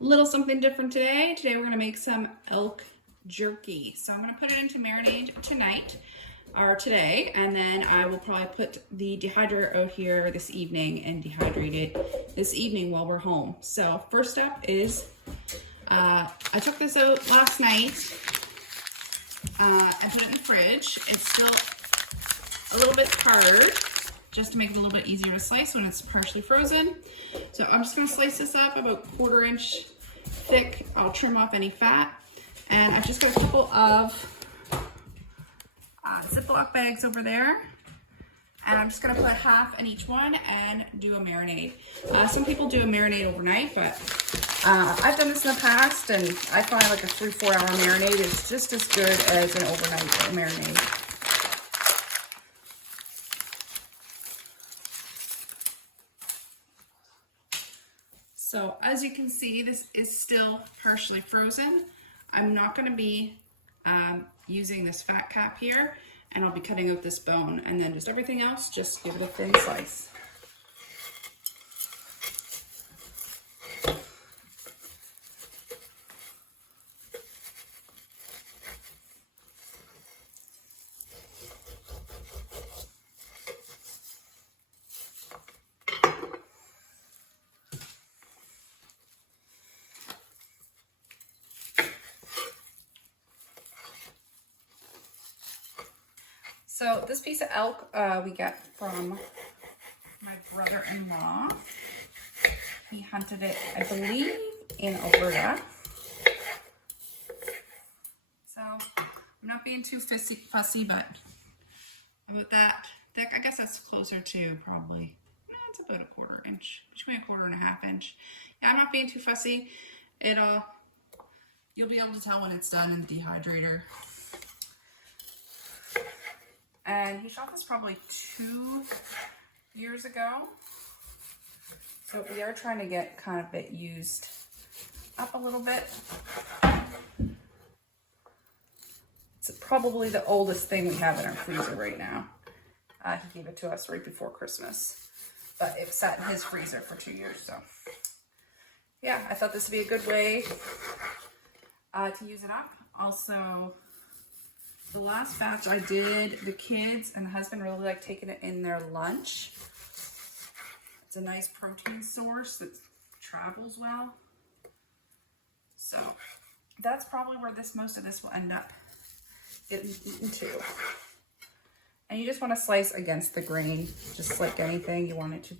little something different today. Today we're gonna make some elk jerky. So I'm gonna put it into marinade tonight, or today, and then I will probably put the dehydrator out here this evening and dehydrate it this evening while we're home. So first step is, I took this out last night and put it in the fridge. It's still a little bit hard, just to make it a little bit easier to slice when it's partially frozen. So I'm just gonna slice this up about 1/4 inch thick. I'll trim off any fat. And I've just got a couple of Ziploc bags over there. And I'm just gonna put half in each one and do a marinade. Some people do a marinade overnight, but I've done this in the past, and I find like a 3-4 hour marinade is just as good as an overnight marinade. So as you can see, this is still partially frozen. I'm not going to be using this fat cap here, and I'll be cutting out this bone, and then just everything else, just give it a thin slice. So this piece of elk we get from my brother-in-law. He hunted it, I believe, in Alberta. So I'm not being too fussy, but about that thick, I guess that's closer to probably, no, it's about a 1/4 inch, between a 1/4 and a 1/2 inch. Yeah, I'm not being too fussy. You'll be able to tell when it's done in the dehydrator. And he shot this probably 2 years ago. So we are trying to get kind of it used up a little bit. It's probably the oldest thing we have in our freezer right now. He gave it to us right before Christmas, but it sat in his freezer for 2 years. So yeah, I thought this would be a good way to use it up. Also, the last batch I did, the kids and the husband really like taking it in their lunch. It's a nice protein source that travels well. So that's probably where most of this will end up getting eaten too. And you just want to slice against the grain, just like anything. You want it to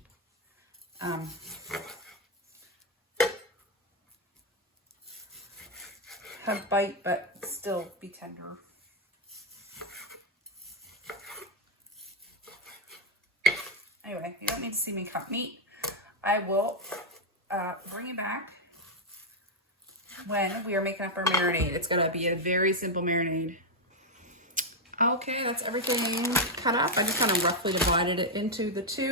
have bite, but still be tender. Anyway, you don't need to see me cut meat. I will bring you back when we are making up our marinade. It's gonna be a very simple marinade. Okay, that's everything cut up. I just kind of roughly divided it into the two.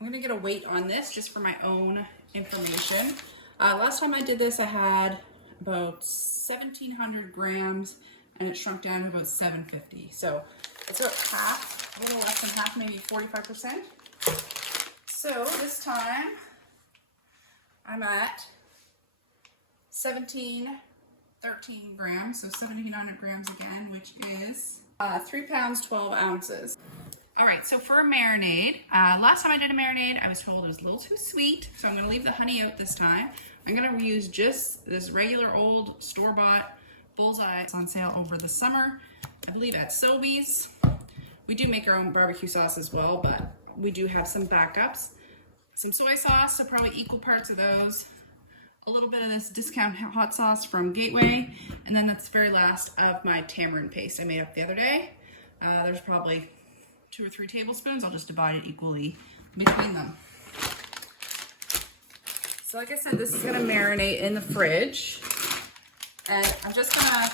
I'm gonna get a weight on this just for my own information. Last time I did this, I had about 1,700 grams, and it shrunk down to about 750. So it's about half. A little less than half, maybe 45%. So this time I'm at 13 grams, so 1,700 grams again, which is 3 pounds, 12 ounces. All right, so for a marinade, last time I did a marinade, I was told it was a little too sweet, so I'm gonna leave the honey out this time. I'm gonna use just this regular old store-bought Bullseye. It's on sale over the summer, I believe at Sobeys. We do make our own barbecue sauce as well, but we do have some backups. Some soy sauce, so probably equal parts of those. A little bit of this discount hot sauce from Gateway, and then that's the very last of my tamarind paste I made up the other day. There's probably 2 or 3 tablespoons. I'll just divide it equally between them. So like I said, this is gonna marinate in the fridge. And I'm just gonna,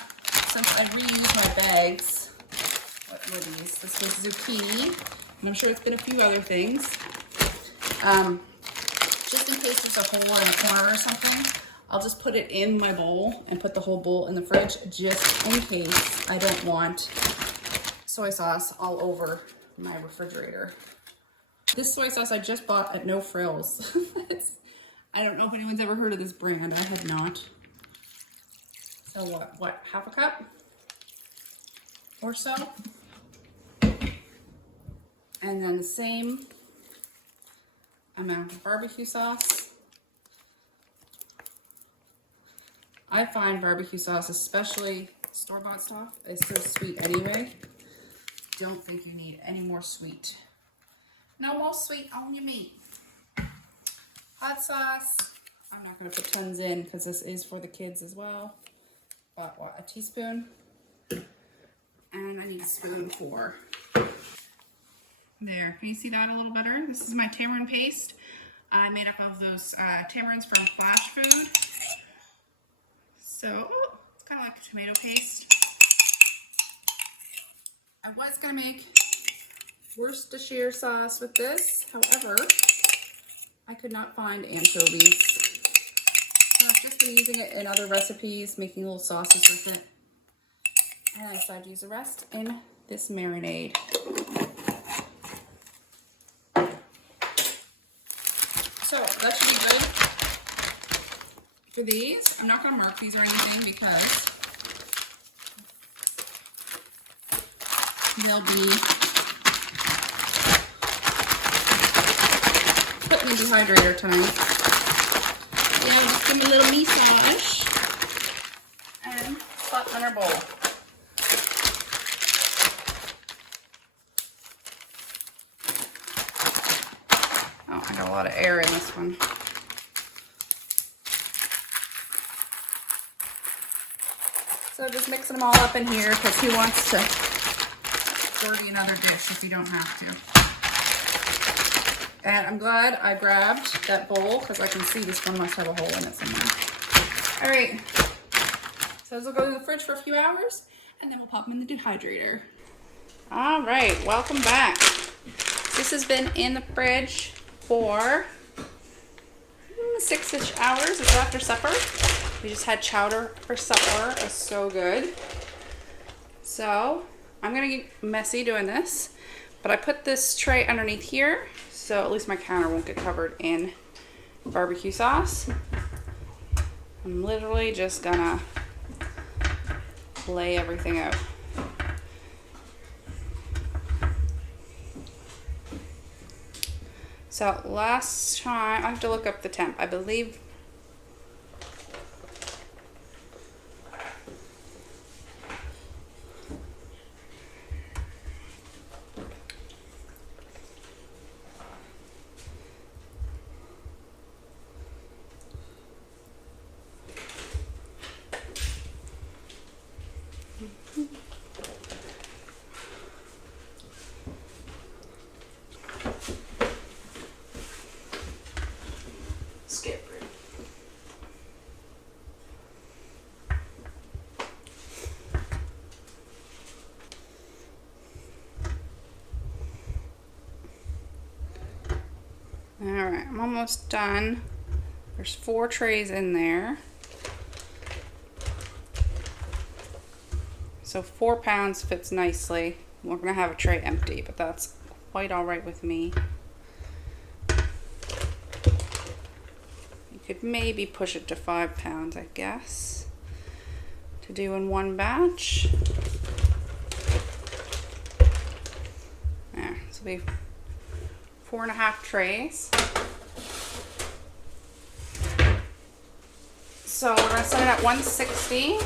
since I reused my bags, what were these? This was zucchini, and I'm sure it's been a few other things. Just in case there's a hole in a corner or something, I'll just put it in my bowl and put the whole bowl in the fridge just in case I don't want soy sauce all over my refrigerator. This soy sauce I just bought at No Frills. It's I don't know if anyone's ever heard of this brand. I have not. So what, half a cup or so? And then the same amount of barbecue sauce. I find barbecue sauce, especially store-bought stuff, is so sweet anyway. Don't think you need any more sweet. No more sweet on your meat. Hot sauce. I'm not going to put tons in because this is for the kids as well. But what, a teaspoon? And I need a spoon for. There, can you see that a little better? This is my tamarind paste. I made up of those tamarinds from Flash Food. So, it's kind of like a tomato paste. I was going to make Worcestershire sauce with this. However, I could not find anchovies. So I've just been using it in other recipes, making little sauces with it. And I decided to use the rest in this marinade. So that should be good for these. I'm not going to mark these or anything because they'll be put in the dehydrator tonight. Yeah, just give them a little massage and put in our bowl. Oh, I got a lot of air in this one. So just mixing them all up in here because who wants to dirty another dish if you don't have to. And I'm glad I grabbed that bowl because I can see this one must have a hole in it somewhere. All right, so this will go in the fridge for a few hours and then we'll pop them in the dehydrator. All right, welcome back. This has been in the fridge for 6-ish hours. It's after supper. We just had chowder for supper. It was so good. So I'm gonna get messy doing this, but I put this tray underneath here so at least my counter won't get covered in barbecue sauce. I'm literally just gonna lay everything out. So last time, I have to look up the temp. I believe Alright, I'm almost done. There's 4 trays in there. So 4 pounds fits nicely. We're going to have a tray empty, but that's quite alright with me. You could maybe push it to 5 pounds, I guess, to do in one batch. There, so we have 4.5 trays. So we're going to set it at 160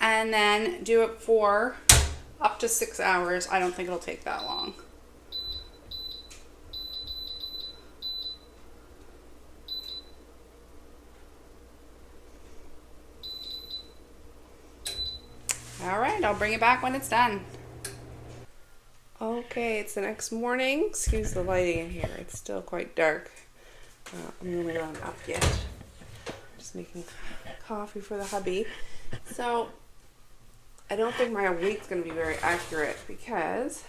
and then do it for up to 6 hours. I don't think it'll take that long. All right, I'll bring it back when it's done. Okay, it's the next morning. Excuse the lighting in here. It's still quite dark. I'm really not up yet. Just making coffee for the hubby. So, I don't think my weight's going to be very accurate because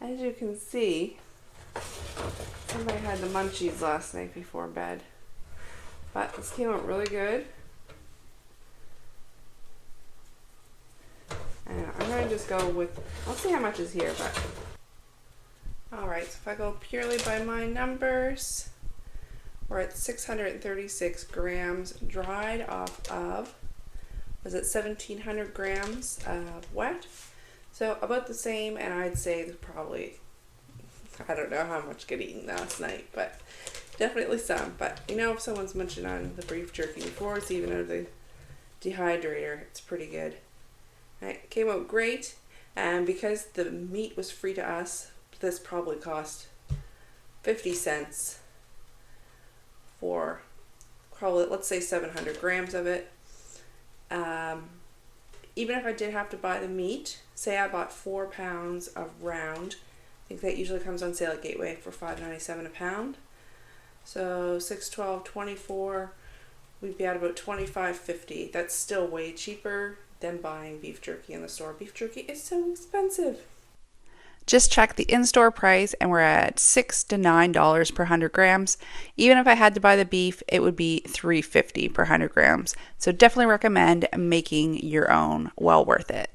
as you can see, somebody had the munchies last night before bed. But this came out really good. And I'm going to just go with, I'll see how much is here, but Alright, so if I go purely by my numbers, we're at 636 grams dried off of, was it 1700 grams wet? So about the same, and I'd say there's probably, I don't know how much got eaten last night, but definitely some. But you know, if someone's munching on the beef jerky before it's even out of the dehydrator, it's pretty good. Right, it came out great, and because the meat was free to us, this probably cost 50 cents for probably, let's say 700 grams of it. Even if I did have to buy the meat, say I bought 4 pounds of round, I think that usually comes on sale at Gateway for $5.97 a pound. So 6, 12, 24, we'd be at about $25.50. That's still way cheaper than buying beef jerky in the store. Beef jerky is so expensive. Just check the in-store price and we're at $6 to $9 per 100 grams. Even if I had to buy the beef, it would be $3.50 per 100 grams. So definitely recommend making your own. Well worth it.